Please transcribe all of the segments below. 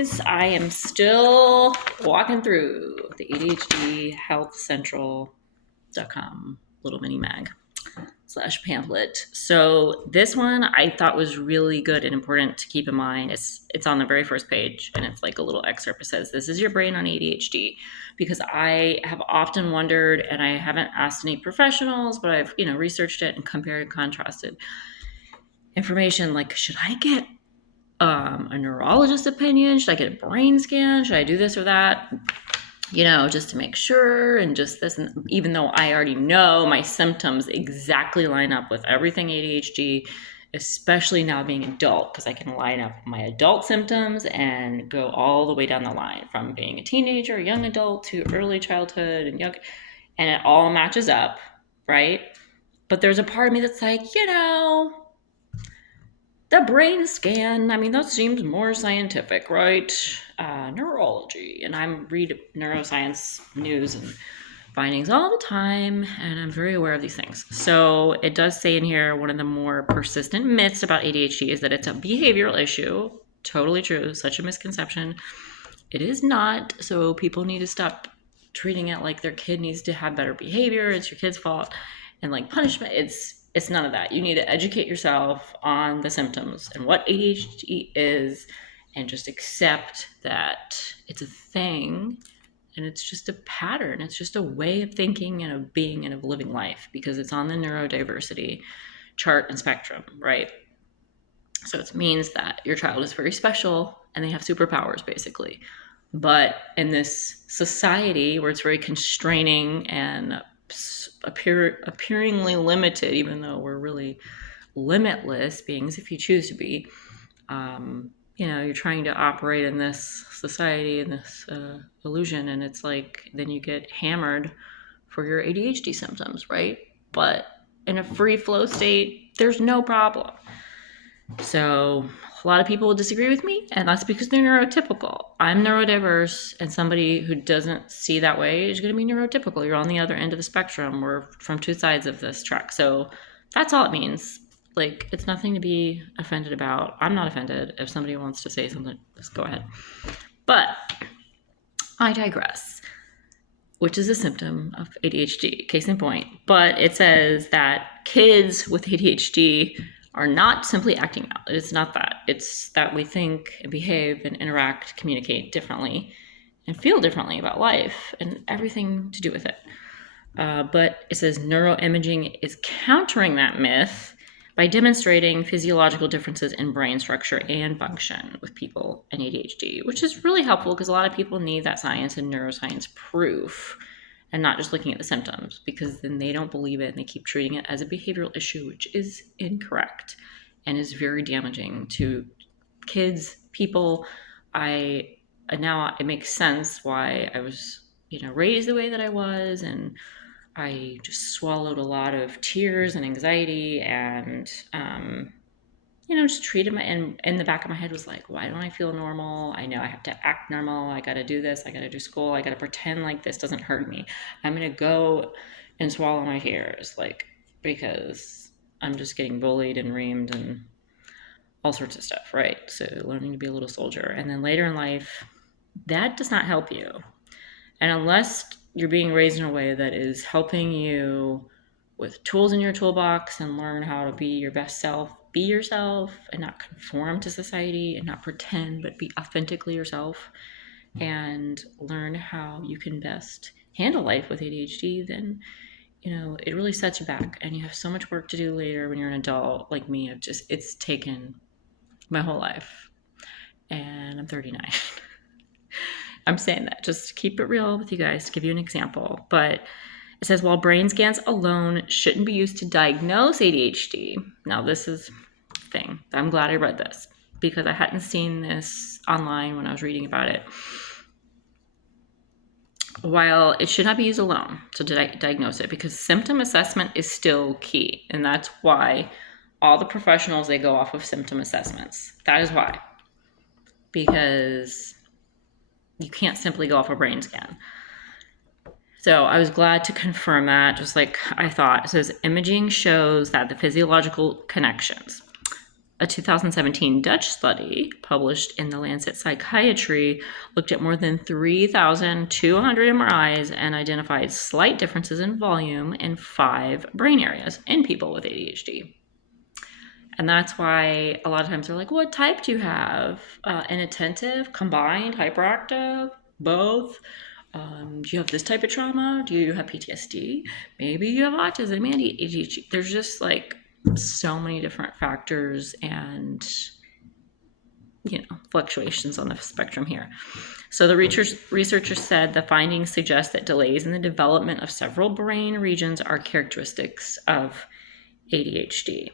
guys. I am still walking through the ADHD Health Central.com little mini mag / pamphlet. So this one I thought was really good and important to keep in mind. It's on the very first page, and it's like a little excerpt. It says, "This is your brain on ADHD," because I have often wondered, and I haven't asked any professionals, but I've researched it and compared and contrasted information. Like, should I get a neurologist opinion? Should I get a brain scan? Should I do this or that? Just to make sure, and just this. And even though I already know my symptoms exactly line up with everything ADHD, especially now being adult, because I can line up my adult symptoms and go all the way down the line from being a teenager, young adult, to early childhood and young, and it all matches up, right? But there's a part of me that's like, the brain scan, that seems more scientific, right? Neurology. And I read neuroscience news and findings all the time, and I'm very aware of these things. So it does say in here, one of the more persistent myths about ADHD is that it's a behavioral issue. Totally true. Such a misconception. It is not. So people need to stop treating it like their kid needs to have better behavior. It's your kid's fault. And like punishment, it's none of that. You need to educate yourself on the symptoms and what ADHD is, and just accept that it's a thing, and it's just a pattern. It's just a way of thinking and of being and of living life, because it's on the neurodiversity chart and spectrum, right? So it means that your child is very special and they have superpowers, basically. But in this society where it's very constraining and appearingly limited, even though we're really limitless beings if you choose to be, you're trying to operate in this society, in this illusion, and it's like then you get hammered for your ADHD symptoms, right? But in a free flow state, there's no problem. So a lot of people will disagree with me, and that's because they're neurotypical. I'm neurodiverse, and somebody who doesn't see that way is going to be neurotypical. You're on the other end of the spectrum. We're from two sides of this track. So that's all it means. Like, it's nothing to be offended about. I'm not offended. If somebody wants to say something, just go ahead. But I digress, which is a symptom of ADHD, case in point. But it says that kids with ADHD are not simply acting out. It's not that. It's that we think and behave and interact, communicate differently, and feel differently about life and everything to do with it. But it says neuroimaging is countering that myth by demonstrating physiological differences in brain structure and function with people and ADHD, which is really helpful because a lot of people need that science and neuroscience proof, and not just looking at the symptoms, because then they don't believe it and they keep treating it as a behavioral issue, which is incorrect and is very damaging to kids, people. Now it makes sense why I was, raised the way that I was, and I just swallowed a lot of tears and anxiety, and just treated in the back of my head was like, why don't I feel normal? I know I have to act normal. I got to do this. I got to do school. I got to pretend like this doesn't hurt me. I'm going to go and swallow my tears, because I'm just getting bullied and reamed and all sorts of stuff, right? So learning to be a little soldier. And then later in life, that does not help you. And unless you're being raised in a way that is helping you with tools in your toolbox and learn how to be your best self, be yourself, and not conform to society, and not pretend, but be authentically yourself, and learn how you can best handle life with ADHD, then, it really sets you back, and you have so much work to do later when you're an adult like me. It's taken my whole life, and I'm 39. I'm saying that just to keep it real with you guys, to give you an example. But it says, while brain scans alone shouldn't be used to diagnose ADHD. Now, this is the thing. I'm glad I read this, because I hadn't seen this online when I was reading about it. While it should not be used alone to diagnose it, because symptom assessment is still key. And that's why all the professionals, they go off of symptom assessments. That is why. Because you can't simply go off a brain scan. So I was glad to confirm that, just like I thought. It says imaging shows that the physiological connections. A 2017 Dutch study published in the Lancet Psychiatry looked at more than 3,200 MRIs and identified slight differences in volume in 5 brain areas in people with ADHD. And that's why a lot of times they're like, what type do you have? Inattentive, combined, hyperactive, both? Do you have this type of trauma? Do you have PTSD? Maybe you have autism and ADHD. There's just like so many different factors and fluctuations on the spectrum here. So the researchers said the findings suggest that delays in the development of several brain regions are characteristics of ADHD.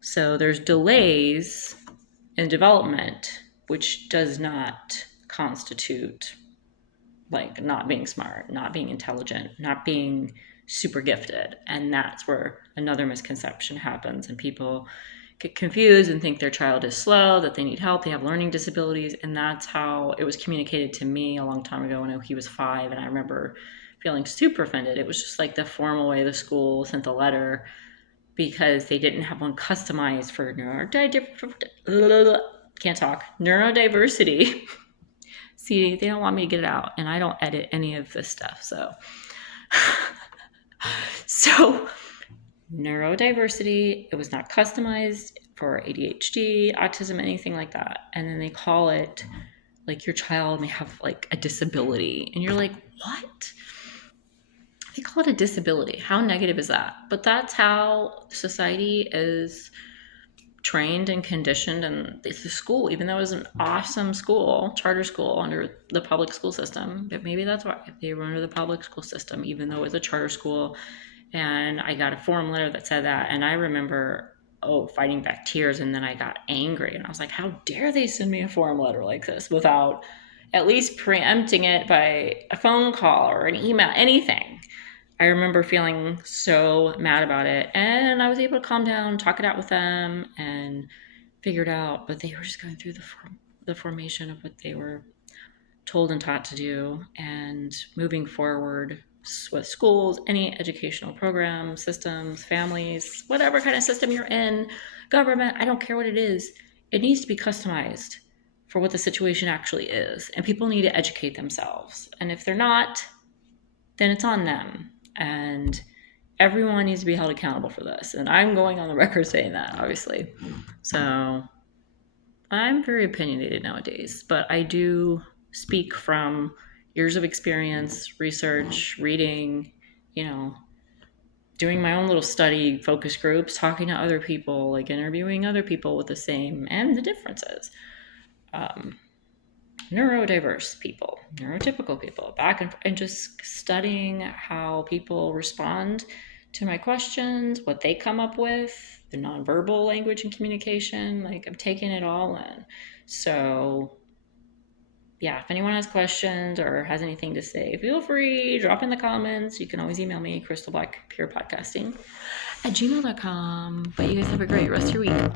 So there's delays in development, which does not constitute like not being smart, not being intelligent, not being super gifted. And that's where another misconception happens, and people get confused and think their child is slow, that they need help, they have learning disabilities. And that's how it was communicated to me a long time ago when he was 5. And I remember feeling super offended. It was just like the formal way the school sent the letter, because they didn't have one customized for neurodiversity. See, they don't want me to get it out, and I don't edit any of this stuff. So neurodiversity, it was not customized for ADHD, autism, anything like that. And then they call it like your child may have like a disability. And you're like, what? They call it a disability. How negative is that? But that's how society is trained and conditioned, and it's the school, even though it was an awesome school, charter school under the public school system, but maybe that's why they were under the public school system, even though it was a charter school. And I got a form letter that said that, and I remember fighting back tears, and then I got angry, and I was like, how dare they send me a form letter like this without at least preempting it by a phone call or an email, anything. I remember feeling so mad about it, and I was able to calm down, talk it out with them, and figure it out. But they were just going through the formation of what they were told and taught to do, and moving forward with schools, any educational programs, systems, families, whatever kind of system you're in, government, I don't care what it is, it needs to be customized for what the situation actually is. And people need to educate themselves. And if they're not, then it's on them. And everyone needs to be held accountable for this. And I'm going on the record saying that, obviously. So I'm very opinionated nowadays, but I do speak from years of experience, research, reading, doing my own little study focus groups, talking to other people, like interviewing other people with the same and the differences. Neurodiverse people, neurotypical people, and just studying how people respond to my questions, what they come up with, the nonverbal language and communication. Like, I'm taking it all in. So yeah, if anyone has questions or has anything to say, feel free, drop in the comments. You can always email me, crystalblackpurepodcasting@gmail.com. But you guys have a great rest of your week.